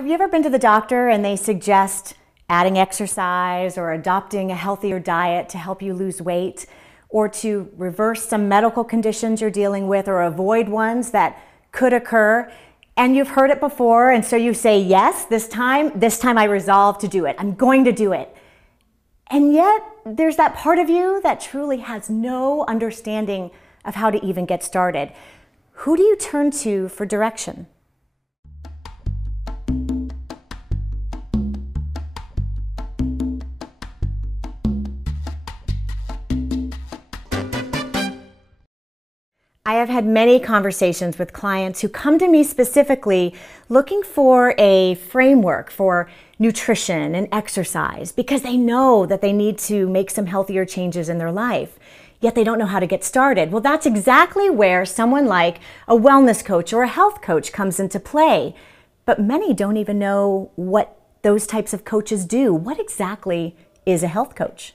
Have you ever been to the doctor and they suggest adding exercise or adopting a healthier diet to help you lose weight, or to reverse some medical conditions you're dealing with or avoid ones that could occur? And you've heard it before, and so you say, yes, this time I resolve to do it. I'm going to do it. And yet there's that part of you that truly has no understanding of how to even get started. Who do you turn to for direction? I have had many conversations with clients who come to me specifically looking for a framework for nutrition and exercise because they know that they need to make some healthier changes in their life, yet they don't know how to get started. Well, that's exactly where someone like a wellness coach or a health coach comes into play. But many don't even know what those types of coaches do. What exactly is a health coach?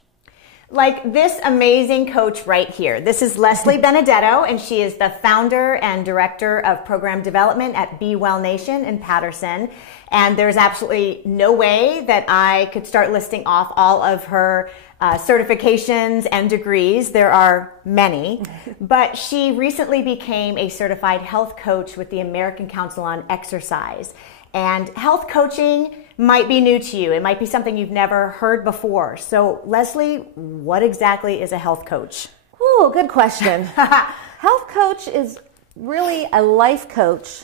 Like this amazing coach right here. This is Leslie Benedetto, and she is the founder and director of program development at Be Well Nation in Patterson. And there's absolutely no way that I could start listing off all of her certifications and degrees. There are many, but she recently became a certified health coach with the American Council on Exercise. And health coaching might be new to you. It might be something you've never heard before. So Leslie, what exactly is a health coach? Ooh, good question. Health coach is really a life coach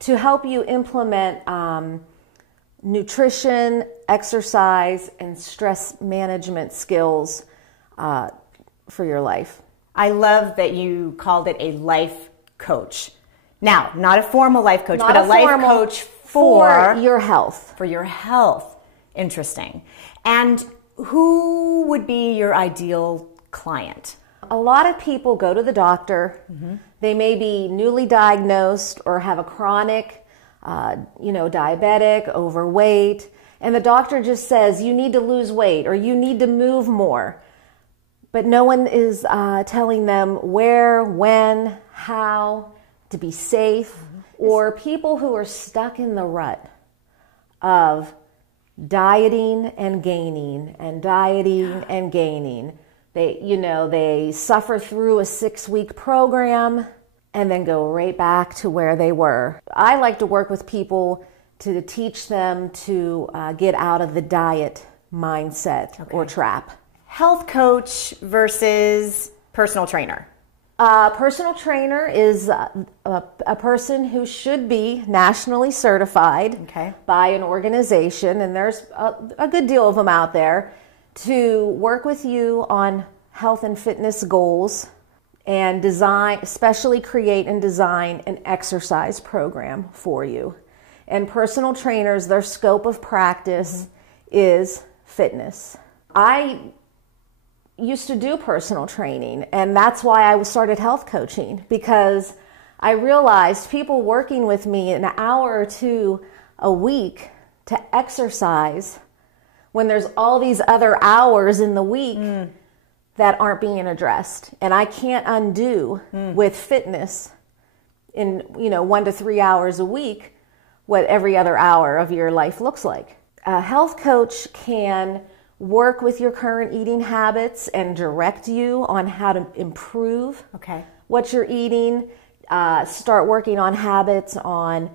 to help you implement nutrition, exercise, and stress management skills for your life. I love that you called it a life coach. Now, not a formal life coach, but a life coach for your health. For your health. Interesting. And who would be your ideal client? A lot of people go to the doctor. Mm-hmm. They may be newly diagnosed or have a chronic, diabetic, overweight, and the doctor just says, you need to lose weight or you need to move more. But no one is telling them where, when, how to be safe. Mm-hmm. Or people who are stuck in the rut of dieting and gaining and dieting and gaining. They suffer through a 6-week program and then go right back to where they were. I like to work with people to teach them to get out of the diet mindset or trap. Health coach versus personal trainer. Personal trainer is a person who should be nationally certified by an organization, and there's a good deal of them out there, to work with you on health and fitness goals and especially create and design an exercise program for you. And personal trainers, their scope of practice is fitness. I used to do personal training, and that's why I started health coaching, because I realized people working with me an hour or two a week to exercise when there's all these other hours in the week that aren't being addressed. And I can't undo with fitness in 1 to 3 hours a week what every other hour of your life looks like. A health coach can work with your current eating habits and direct you on how to improve what you're eating. Start working on habits on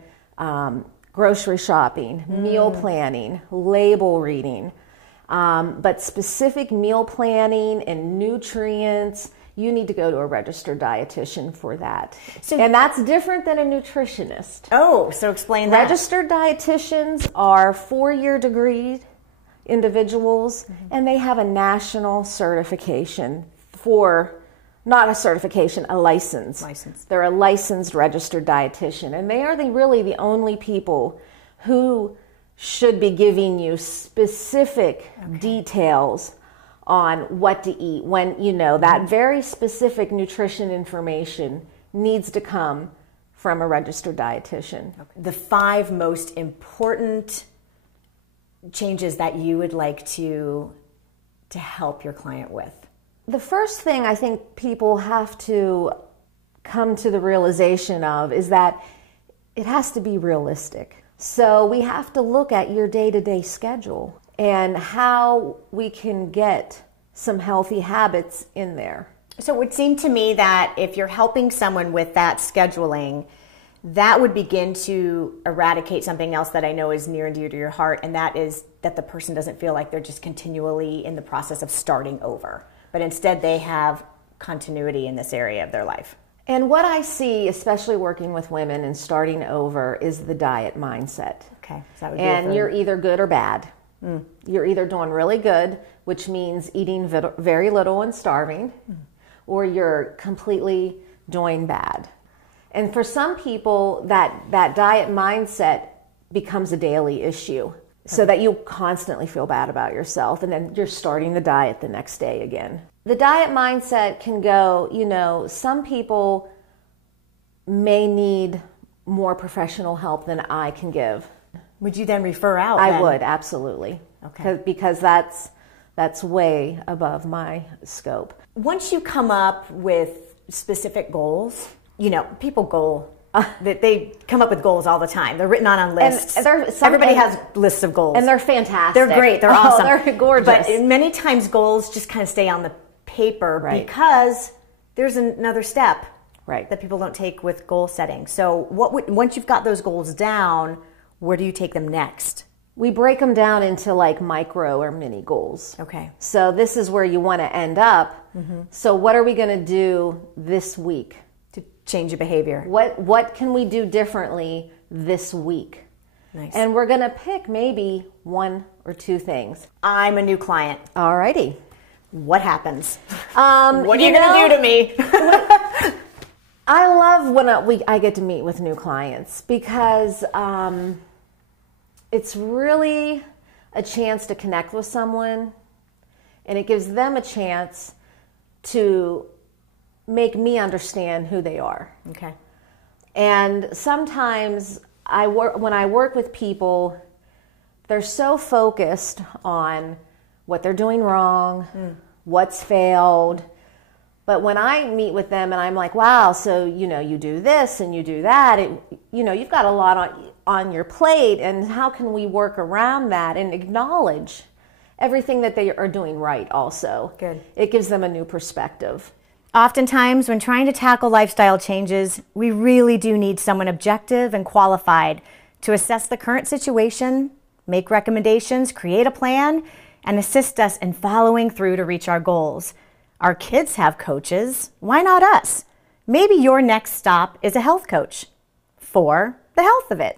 grocery shopping, meal planning, label reading. But specific meal planning and nutrients, you need to go to a registered dietitian for that. And that's different than a nutritionist. Oh, so explain that. Registered dietitians are 4-year degrees individuals, and they have a national certification not a certification, a license. They're a licensed registered dietitian, and they are really the only people who should be giving you specific details on what to eat when, that very specific nutrition information needs to come from a registered dietitian. The 5 most important changes that you would like to help your client with? The first thing I think people have to come to the realization of is that it has to be realistic. So we have to look at your day-to-day schedule and how we can get some healthy habits in there. So it would seem to me that if you're helping someone with that scheduling, that would begin to eradicate something else that I know is near and dear to your heart, and that is that the person doesn't feel like they're just continually in the process of starting over, but instead they have continuity in this area of their life. And what I see, especially working with women and starting over, is the diet mindset. Okay. So that would be and you're either good or bad. You're either doing really good, which means eating very little and starving, or you're completely doing bad. And for some people, that diet mindset becomes a daily issue, so that you constantly feel bad about yourself, and then you're starting the diet the next day again. The diet mindset can go, some people may need more professional help than I can give. Would you then refer out? I would, absolutely. Okay. Because that's way above my scope. Once you come up with specific goals, people they come up with goals all the time. They're written on lists. Everybody has lists of goals. And they're fantastic. They're great. They're awesome. They're gorgeous. But many times goals just kind of stay on the paper because there's another step that people don't take with goal setting. So once you've got those goals down, where do you take them next? We break them down into like micro or mini goals. Okay. So this is where you want to end up. So what are we going to do this week? To change your behavior. What can we do differently this week? Nice. And we're going to pick maybe 1 or 2 things. I'm a new client. Alrighty. What happens? What are you going to do to me? I love when I get to meet with new clients because it's really a chance to connect with someone, and it gives them a chance to make me understand who they are. Okay. And sometimes when I work with people, they're so focused on what they're doing wrong, what's failed. But when I meet with them and I'm like, wow, so, you do this and you do that, you've got a lot on your plate, and how can we work around that and acknowledge everything that they are doing right also. Good. It gives them a new perspective. Oftentimes, when trying to tackle lifestyle changes, we really do need someone objective and qualified to assess the current situation, make recommendations, create a plan, and assist us in following through to reach our goals. Our kids have coaches. Why not us? Maybe your next stop is a health coach for the health of it.